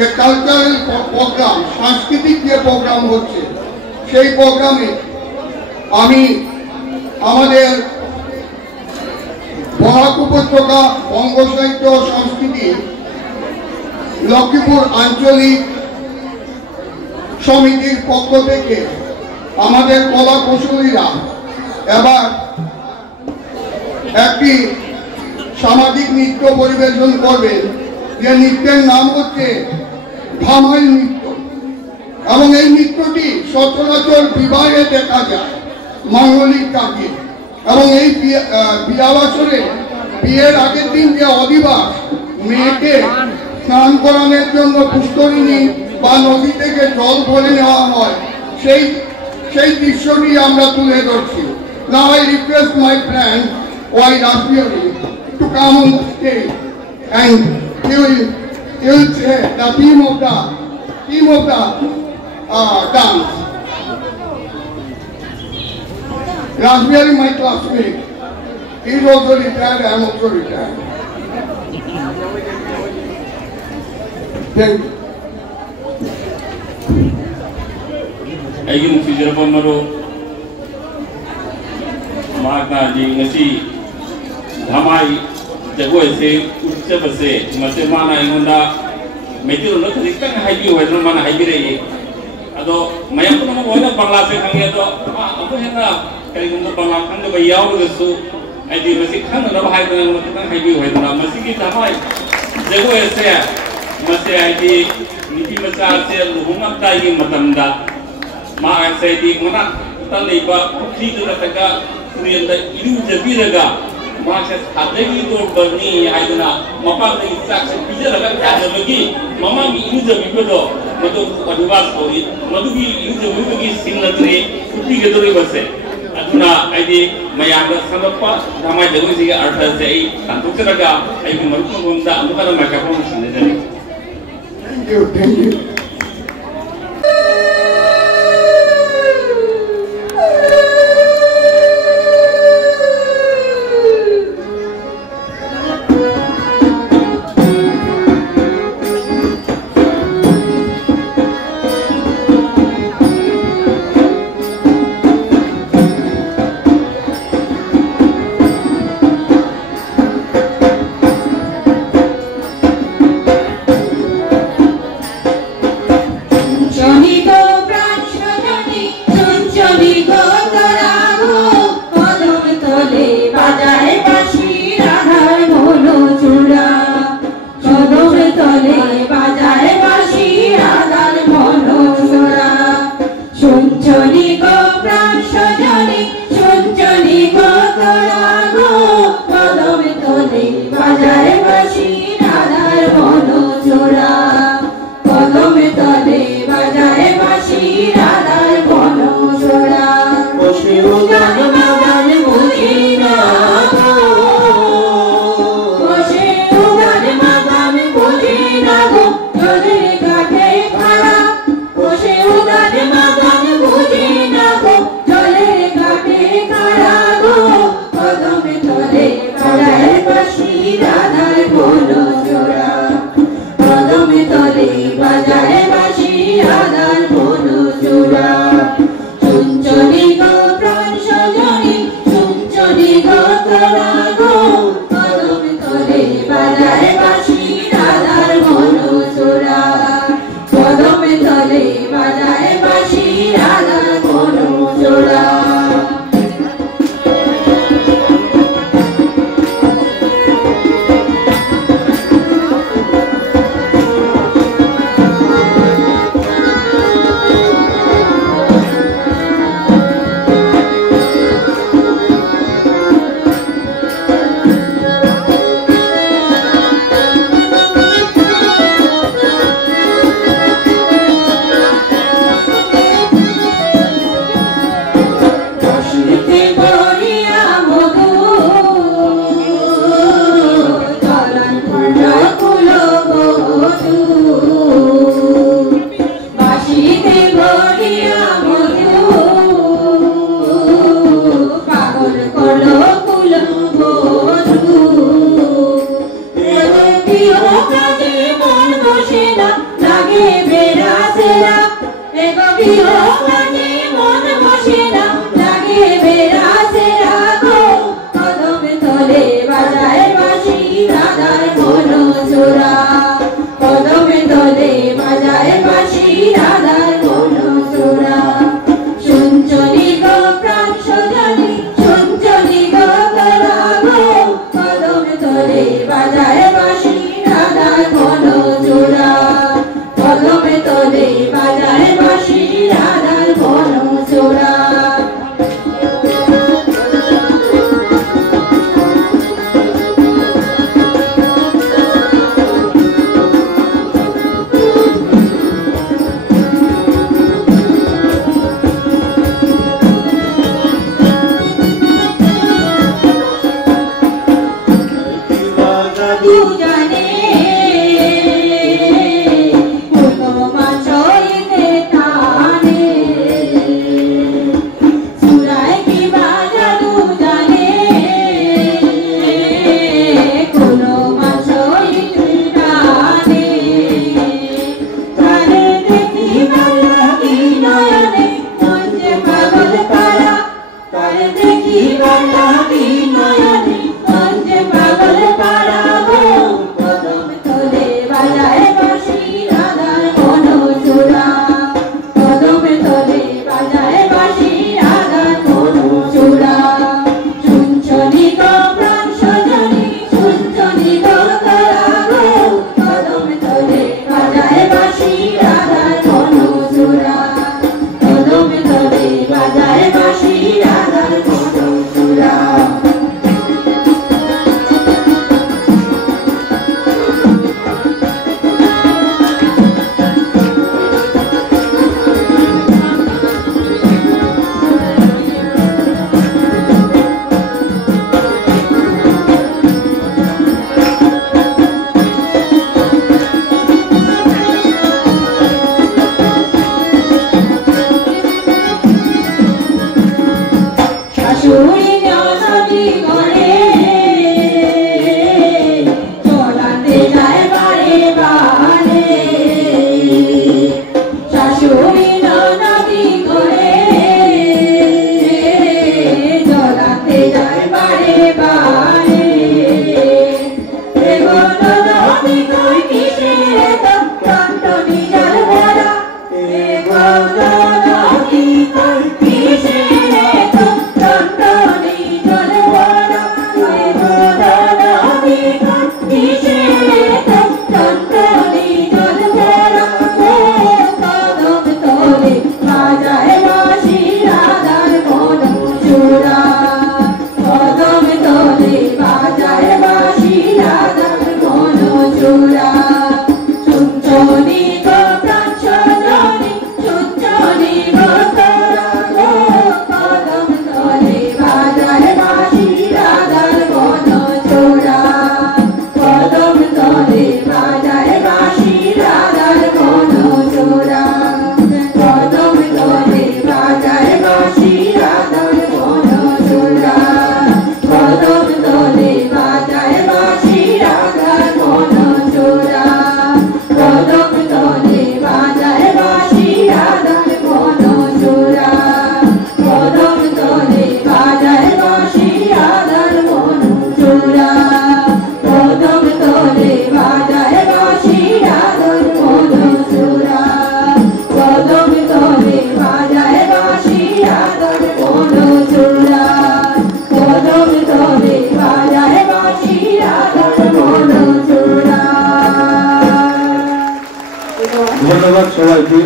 যে cultural programme, সাংস্কৃতিক যে প্রোগ্রাম হচ্ছে, সেই প্রোগ্রামে আমি আমাদের বরাক উপত্যকা বঙ্গ সাহিত্য ও সংস্কৃতি লক্ষ্মীপুর আঞ্চলিক সমিতির পক্ষ থেকে আমাদের কলা কৌশলীরা এবার একটি সামাজিক নৃত্য পরিবেশন করবেন, যে নৃত্যের নাম হচ্ছে ধামাই নৃত্য। এবং এই নৃত্যটি সচরাচর বিবাহে দেখা যায়, মাঙ্গলিক কাজে। এবং এই বিয়া বছরে বিয়ের আগের দিন যে অধিবাস, মেয়েকে স্নান করানোর জন্য পুষ্করিণী বা নদী থেকে জল ভরে নেওয়া হয়, সেই দৃশ্যটি আমরা তুলে ধরছি। Now I request my friend Y. Raspberry to come on the stage and he will say the theme of the dance. Raspberry, my classmate, he is also retired. I am also retired. Thank you. Ayun si Jerome Maro Magna ji ngasi dhamai jagoi se utsav se mase mana ingonda medio no thikang haibi hoina mana haibi re ado mayam ko mo hoina bangla se khange do abu hena kari ngomda bangla khang ba yaw de su adi masi khang na ba haibana mo thikang haibi hoina masi ki dhamai jagoi se mase adi niti masa se luhumam ta yi matamda ma se di ngona taliba pukri du taka Kurianda ilu jabiraga masa hadagi to barni haiduna mapa ni sak bija laga kada lagi mama mi ilu jabibodo madu adubas kori madu bi ilu jabibogi sinlatri pukri gedori base aduna aidi mayanga sanappa dhamai jagoi siga artha sei kantukeraga ai maruko gonda amukara microphone sinedani. Thank you. না এগো বিরহ গানে মন বসে না লাগে বেড়াছে রাগো কদমে তলে বাজায় বাঁশি রাধার মনো চোরা কদমে তলে বাজায় বাঁশি রাধার মনো চোরা শুনছনি গো প্রাণ সজনী শুনছনি গো গলা গো কদমে তলে বাজায় বাঁশি রাধার মনো চোরা কদমে তলে বাজায় বাঁশি রাধার মনো চোরা ধন্যবাদ সবাইকে।